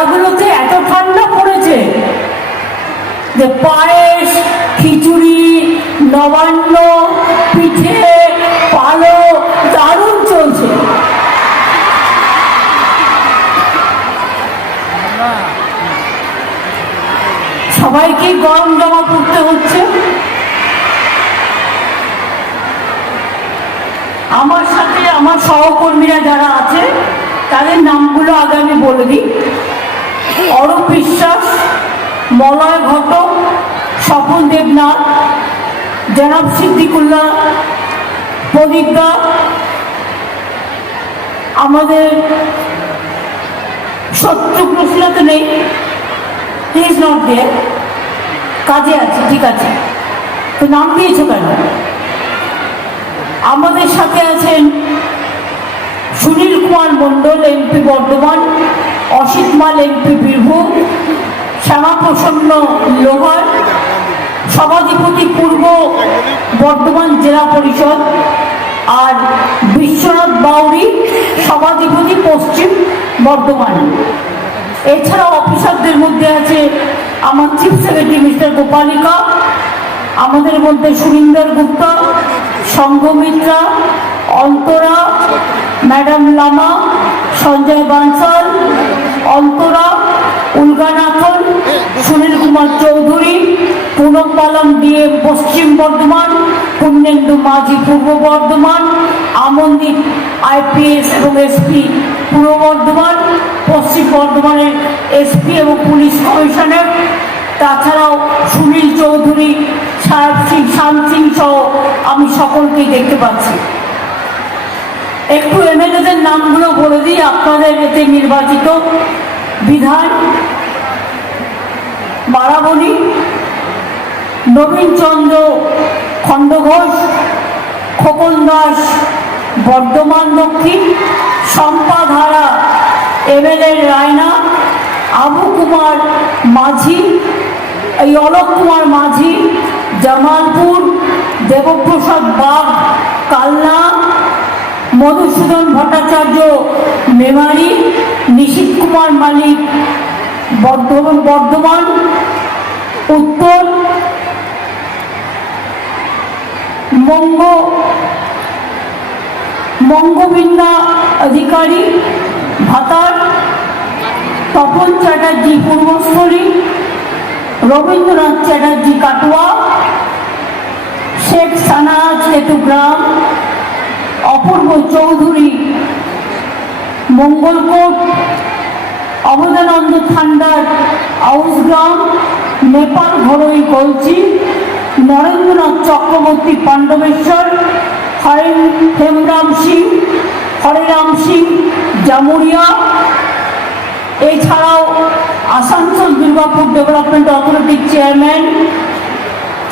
এগুলোতে এত ঠান্ডা পড়েছে যে পায়েস, খিচুড়ি, নবান্ন, পিঠে, পালো দারুণ চলছে। সবাইকে গরম জামা পরতে হচ্ছে। আমার সাথে আমার সহকর্মীরা যারা আছে তাদের নামগুলো আগে আমি বলে দিই। অরূপ বিশ্বাস, মলয় ঘটক, স্বপন দেবনাথ, জনাব সিদ্দিকুল্লাহ, প্রদীপদা, আমাদের শত্রুঘ্ন তো নেই, হি ইজ নট দেয়ার, কাজে আছে, ঠিক আছে, তো নাম দিয়েছো কেন? আমাদের সাথে আছেন সুনীল কুমার মণ্ডল, এমপি বর্ধমান, অসিত মাল, এমপি বীরভূম, শ্যামাপ্রসন্ন লোহার, সভাধিপতি পূর্ব বর্ধমান জেলা পরিষদ, আর বিশ্বনাথ বাউরি, সভাধিপতি পশ্চিম বর্ধমান। এছাড়া অফিসারদের মধ্যে আছে আমার চিফ সেক্রেটারি মিস্টার গোপালিকা, আমাদের মধ্যে Surinder Gupta, Sanghamitra, Antara, madam Lama, Sanjay Bansal, Antara, Ulaganathan, Sunil Kumar Chowdhury, Punam Palam DA Paschim Bardhaman, Punyendu Majhi Purba Bardhaman, Amandeep IPS এবং এসপি পূর্ব বর্ধমান, পশ্চিম বর্ধমানের এসপি এবং পুলিশ কমিশনার, তাছাড়াও সুনীল চৌধুরী, সাহেব সিং, শাম সিং সহ আমি সকলকেই দেখতে পাচ্ছি। একটু এমএলএদের নামগুলো বলে দিই আপনাদের এতে নির্বাচিত। বিধান বারাবণী, নবীন চন্দ্র খণ্ডঘোষ, খোকন দাস বর্ধমান দক্ষিণ, শম্পা ধারা এমএলএ রায়না, আবু কুমার মাঝি, এই অলোক কুমার মাঝি জামালপুর, দেবপ্রসাদ বাগ কালনা, মধুসূদন ভট্টাচার্য মেমারি, নিশীত কুমার মালিক বর্ধমান উত্তর, মঙ্গবিন্দা অধিকারী ভাতার, তপন চ্যাটার্জি পূর্বস্থলী, রবীন্দ্রনাথ চ্যাটার্জি কাটোয়া, শেখ সানাজ কেতুগ্রাম, অপূর্ব চৌধুরী মঙ্গলকোট, অবদানন্দ থান্ডার আউসগ্রাম, নেপাল ঘরোই গলচি, নরেন্দ্রনাথ চক্রবর্তী পাণ্ডবেশ্বর, হরেরাম সিং জামুরিয়া। এছাড়াও আসানসোল দুর্গাপুর ডেভেলপমেন্ট অথরিটির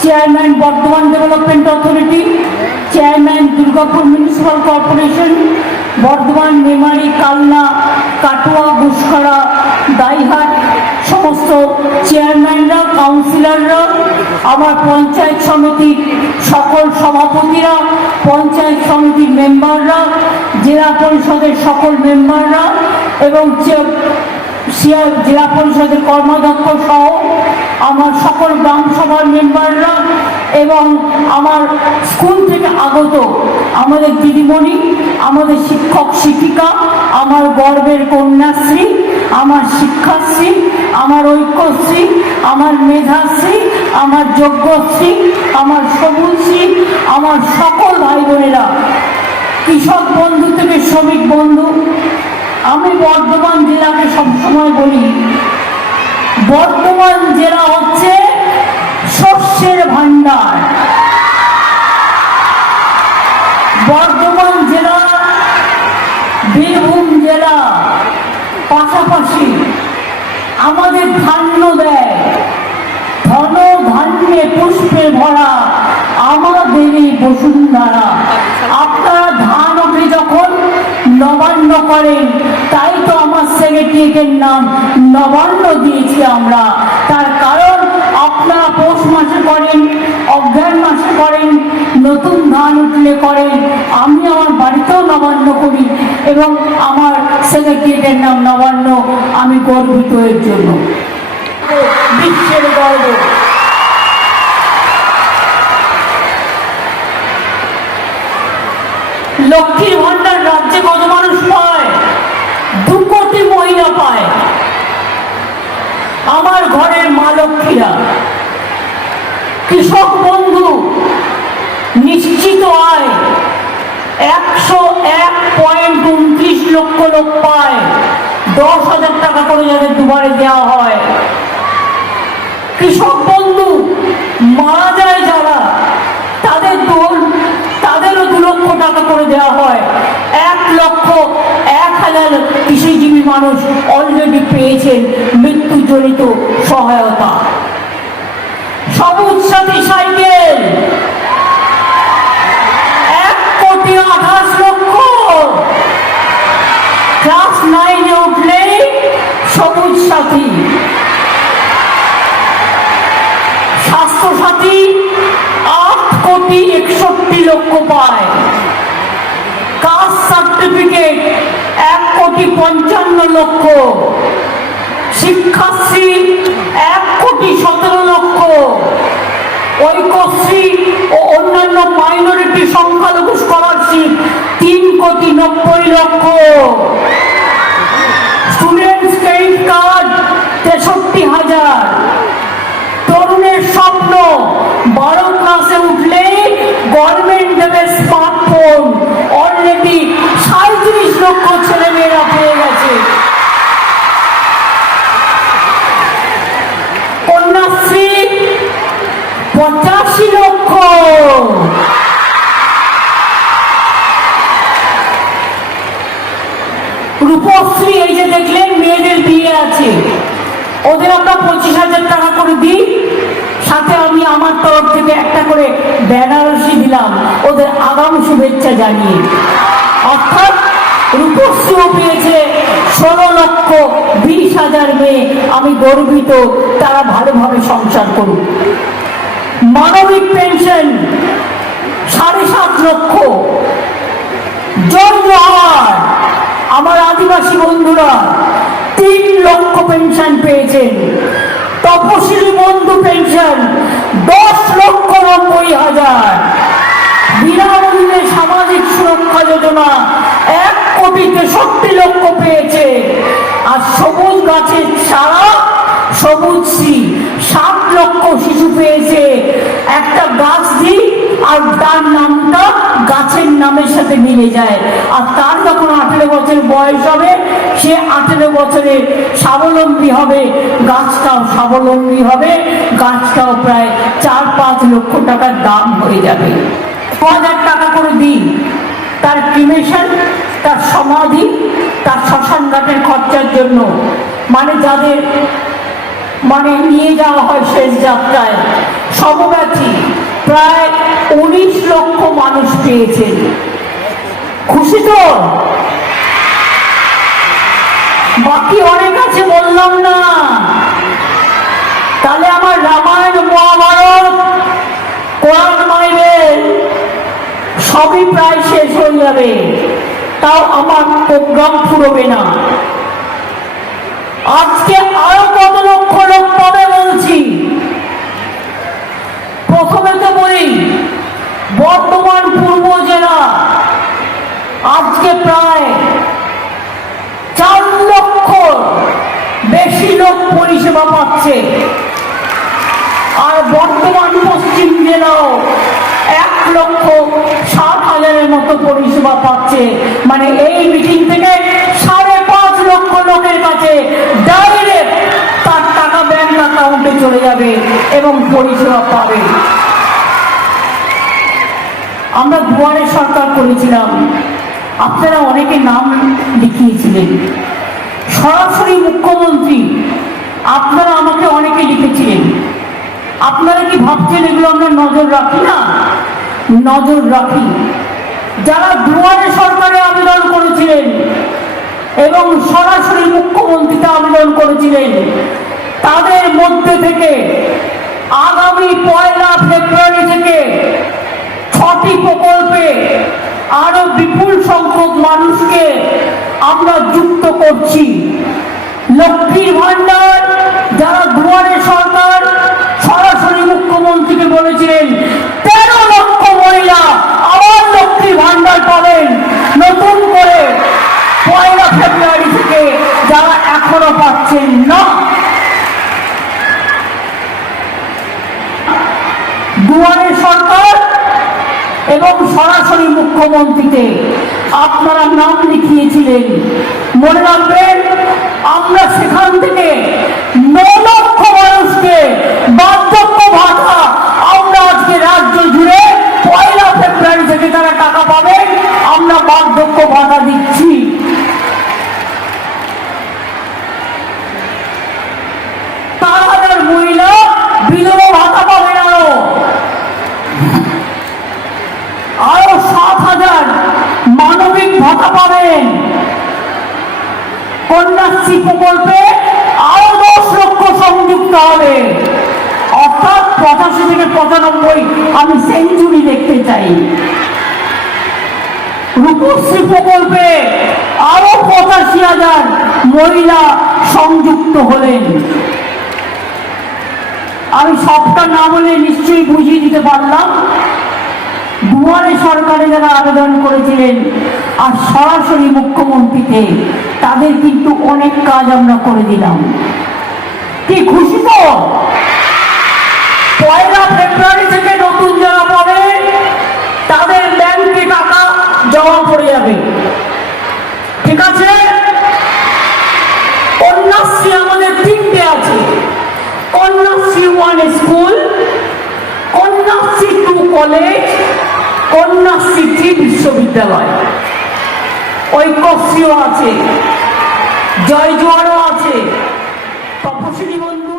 chairman Bardhaman development authority, chairman Durgapur municipal corporation, Bardhaman, Memari, Kalna, Katwa, Guskara, দাইহাট সমস্ত চেয়ারম্যানরা, কাউন্সিলররা, আমার পঞ্চায়েত সমিতির সকল সভাপতিরা, পঞ্চায়েত সমিতির মেম্বাররা, জেলা পরিষদের সকল মেম্বাররা এবং জেলা পরিষদের কর্মাধ্যক্ষ সহ আমার সকল গ্রাম সভার মেম্বাররা এবং আমার স্কুল থেকে আগত আমাদের দিদিমণি, আমাদের শিক্ষক শিক্ষিকা, আমার গর্বের কন্যাশ্রী, আমার শিক্ষাশ্রী, আমার ঐক্যশ্রী, আমার মেধাশ্রী, আমার যোগ্যশ্রী, আমার সবুজশ্রী, আমার সকল ভাই বোনেরা, কৃষক বন্ধু থেকে শ্রমিক বন্ধু। আমি বর্ধমান জেলাকে সবসময় বলি, বর্ধমান জেলা হচ্ছে শস্যের ভান্ডার। বর্ধমান জেলা, বীরভূম জেলা পাশাপাশি আমাদের ধান্য দেয়, ধন ধান্যে পুষ্পে ভরা আমাদের এই বসুন্ধরা। আপনারা ধান ওঠে যখন নবান্ন করেন, তাই তো আমার সেক্রেটারিয়েটের নাম নবান্ন দিয়েছি আমরা। তার কারণ আপনারা পৌষ মাসে করেন, অগ্রহায়ণ মাসে করেন, নতুন ধান উঠলে করেন, আমি আমার বাড়িতেও নবান্ন করি এবং আমার সেক্রেটারিয়েটের নাম নবান্ন, আমি গর্বিত এর জন্য। বিশ্বের গর্ব। লক্ষ্মীর ভান্ডার রাজ্যে কত মানুষ পায়? 2 কোটি মহিলা পায়। আমার ঘরের মা লক্ষ্মীরা। কৃষক বন্ধু নিশ্চিত আয় 101.29 লক্ষ লোক পায়। 10,000 টাকা করে যাদের দুবারে দেওয়া হয়। কৃষক বন্ধু মারা যায় যারা, তাদেরও 2 লক্ষ টাকা করে দেওয়া হয়। 1,01,000 কৃষিজীবী মানুষ অলরেডি পেয়েছেন মৃত্যুজনিত সহায়তা। সবুজ সাথী সাইকেল 1,28 লক্ষ। ক্লাস 9-এ উঠলে সবুজ সাথী। স্বাস্থ্য সাথী 8,61 লক্ষ পায়। কাস্ট সার্টিফিকেট 1,55 লক্ষ। শিক্ষাশ্রী 1,17 লক্ষ। ঐক্যশ্রী ও অন্যান্য মাইনরিটি সংখ্যালঘু স্কলারশিপ 3,90 লক্ষ। Students credit card 63,000। তরুণের স্বপ্ন 12 ক্লাসে উঠলে গভর্নমেন্ট দেবে স্মার্টফোন। অলরেডি 37 লক্ষ ছেলে মেয়েরা পেয়ে গেছে। কন্যাশ্রী 85 লক্ষ। রূপশ্রী এই যে দেখলেন মেয়েদের বিয়ে আছে, ওদের আমরা 25,000 টাকা করে দিই। সাথে আমি আমার তরফ থেকে একটা করে বেনারসি দিলাম ওদের আগাম শুভেচ্ছা জানিয়ে। অর্থাৎ রূপশ্রীও পেয়েছে 16,20,000 মেয়ে। আমি গর্বিত, তারা ভালোভাবে সংসার করুক। মানবিক পেনশন 7.5 লক্ষ। জয় জওয়ার আমার আদিবাসী বন্ধুরা 3 লক্ষ পেনশন পেয়েছেন। তপশিলি বন্ধু পেনশন 10,90,000। বিনামূল্যে সামাজিক সুরক্ষা যোজনা 1,63 লক্ষ পেয়েছে। আর সবুজ গাছের ছাড়া সবুজশ্রী 7 লক্ষ শিশু পেয়েছে। একটা গাছ দিই আর তার নামটা গাছের নামের সাথে মিলে যায়। আর তার যখন 18 বছর বয়স হবে, সে 18 বছরে স্বাবলম্বী হবে, গাছটাও স্বাবলম্বী হবে। গাছটাও প্রায় 4-5 লক্ষ টাকার দাম হয়ে যাবে। 2,000 টাকা করে দিন তার ক্রিমেশন, তার সমাধি, তার শ্মশান ঘাটের খরচার জন্য। মানে যাদের নিয়ে যাওয়া হয় শেষ যাত্রায়। সমব্যথী প্রায় 19 লক্ষ মানুষ পেয়েছেন। খুশি তো? বাকি অনেক আছে, বললাম না। তাহলে আমার রামায়ণ, মহাভারত, কোরআন, বাইবেল সবই প্রায় শেষ হয়ে যাবে, তাও আমার প্রোগ্রাম ফুরবে না। আজকে আরো কত লক্ষ লোক পাবে বলছি। প্রথমে তো বলি বর্ধমান পূর্ব জেলা আজকে প্রায় 4 লক্ষ বেশি লোক পরিষেবা পাচ্ছে। আর বর্ধমান পশ্চিম জেলাও 1,60,000-এর মতো পরিষেবা পাচ্ছে। মানে এই মিটিং থেকে 5.5 লক্ষ লোকের কাছে ডাইরেক্ট তার টাকা ব্যাংক অ্যাকাউন্টে চলে যাবে এবং পরিষেবা পাবে। আমরা দুয়ারে সরকার করেছিলাম, আপনারা অনেকে নাম লিখিয়েছিলেন। সরাসরি মুখ্যমন্ত্রী আপনারা আমাকে অনেকে লিখেছিলেন। আপনারা কি ভাবছেন এগুলো আমরা নজর রাখি না? নজর রাখি। যারা দুয়ারে সরকারে আবেদন করেছিলেন এবং সরাসরি মুখ্যমন্ত্রীতে আবেদন করেছিলেন, তাদের মধ্যে থেকে আগামী 1 ফেব্রুয়ারি থেকে 6টি প্রকল্পে আরো বিপুল সংখ্যক মানুষকে আমরা যুক্ত করছি। লক্ষ্মীর ভান্ডার, যারা দুয়ারে সরকার সরাসরি মুখ্যমন্ত্রীকে বলেছিলেন 13 লক্ষ মহিলা আবার লক্ষ্মীর ভান্ডার পাবেন নতুন করে 1 ফেব্রুয়ারি থেকে, যারা এখনো পাচ্ছেন না। দুয়ারে সরকার এবং সরাসরি মুখ্যমন্ত্রীতে আপনারা নাম লিখিয়েছিলেন। মনে রাখবেন, আমরা সেখান থেকে 9 লক্ষ মানুষকে বার্ধক্য ভাতা আমরা আজকে রাজ্য জুড়ে 1 ফেব্রুয়ারি থেকে তারা টাকা পাবেন, আমরা বার্ধক্য ভাতা দিচ্ছি। তার হাজার মহিলা বিধবা ভাতা পাবেন, আরো 7,000 মানবিক ভাতা পাবেন। কন্যাশ্রী প্রকল্পে আরো 10 লক্ষ সংযুক্ত হবে, অর্থাৎ 85 থেকে 95 আমি সেঞ্চুরি দেখতে চাই। রূপশ্রী প্রকল্পে আরো 85,000 মহিলা সংযুক্ত হলেন। আমি সবটা না বলে নিশ্চয়ই বুঝিয়ে দিতে পারলাম। দুয়ারে সরকারে যারা আবেদন করেছিলেন আর সরাসরি মুখ্যমন্ত্রীতে, তাদের কিন্তু অনেক কাজ আমরা করে দিলাম। কি খুশি তো? 1 ফেব্রুয়ারি থেকে নতুন যারা পাবে তাদের ব্যাংকে টাকা জমা পড়ে যাবে। ঠিক আছে? কন্যাশ্রী আমাদের 3টে আছে। কন্যাশ্রী 1 স্কুল, কন্যাশ্রী 2 কলেজ, কন্যাশ্রী 3 বিশ্ববিদ্যালয়। ঐক্যশ্রীও আছে, জয় জোয়ারও আছে, তপশিলি বন্ধু